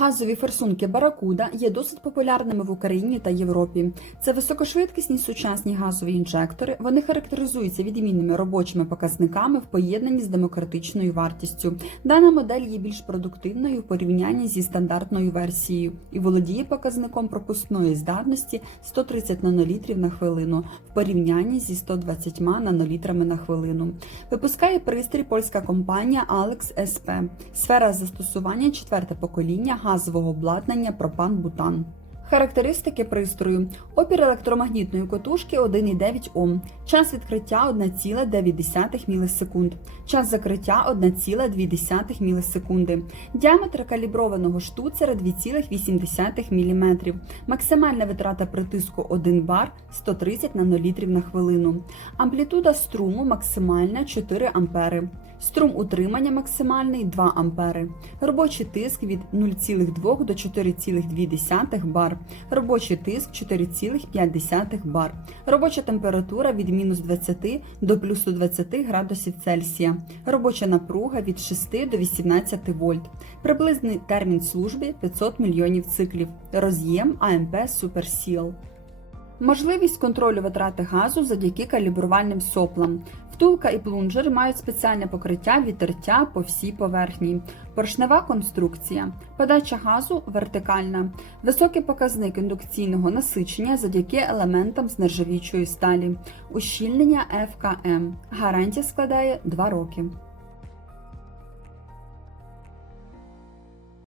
Газові форсунки Баракуда є досить популярними в Україні та Європі. Це високошвидкісні сучасні газові інжектори. Вони характеризуються відмінними робочими показниками в поєднанні з демократичною вартістю. Дана модель є більш продуктивною в порівнянні зі стандартною версією і володіє показником пропускної здатності 130 нанолітрів на хвилину в порівнянні зі 120 нанолітрами на хвилину. Випускає пристрій польська компанія Alex SP. Сфера застосування четверте покоління газового обладнання пропан-бутан. Характеристики пристрою: опір електромагнітної котушки 1,9 Ом, час відкриття 1,9 мілісекунд, час закриття 1,2 мілісекунди, діаметр каліброваного штуцера 2,8 мм, максимальна витрата притиску 1 бар 130 нанолітрів на хвилину, амплітуда струму максимальна 4 ампери. Струм утримання максимальний 2 ампери. Робочий тиск від 0,2 до 4,2 бар. Робочий тиск 4,5 бар. Робоча температура від мінус 20 до плюс 20 градусів Цельсія. Робоча напруга від 6 до 18 вольт. Приблизний термін служби 500 мільйонів циклів. Роз'єм АМП Суперсіл. Можливість контролю витрати газу завдяки калібрувальним соплам. Втулка і плунжер мають спеціальне покриття відтертя по всій поверхні. Поршнева конструкція. Подача газу вертикальна. Високий показник індукційного насичення завдяки елементам з нержавічої сталі. Ущільнення ФКМ. Гарантія складає 2 роки.